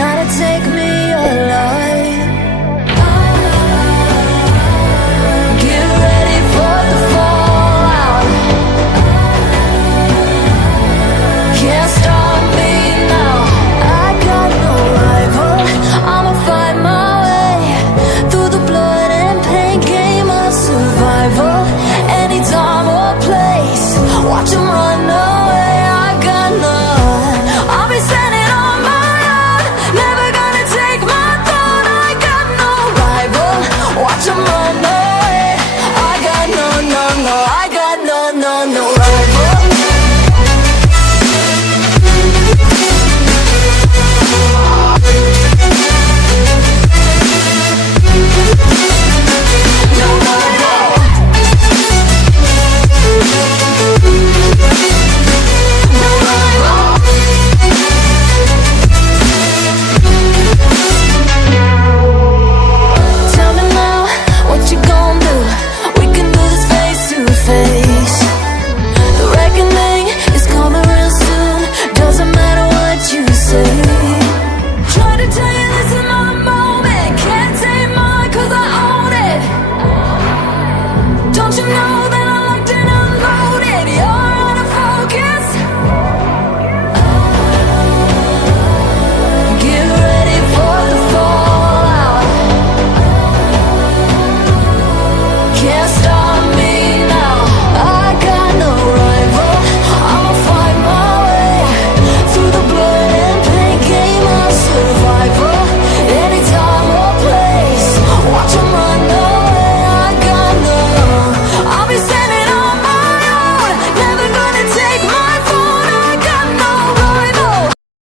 trying to take me alive. Get ready for the fallout. Can't stop me now. I got no rival. I'ma find my way through the blood and pain, game of survival. Any time or place, watch 'em run away. I got none. I'll be standing on my own, never gonna take my throne. I got no rival, watch 'em run away. I got no, no, no, I got no, no, no rival.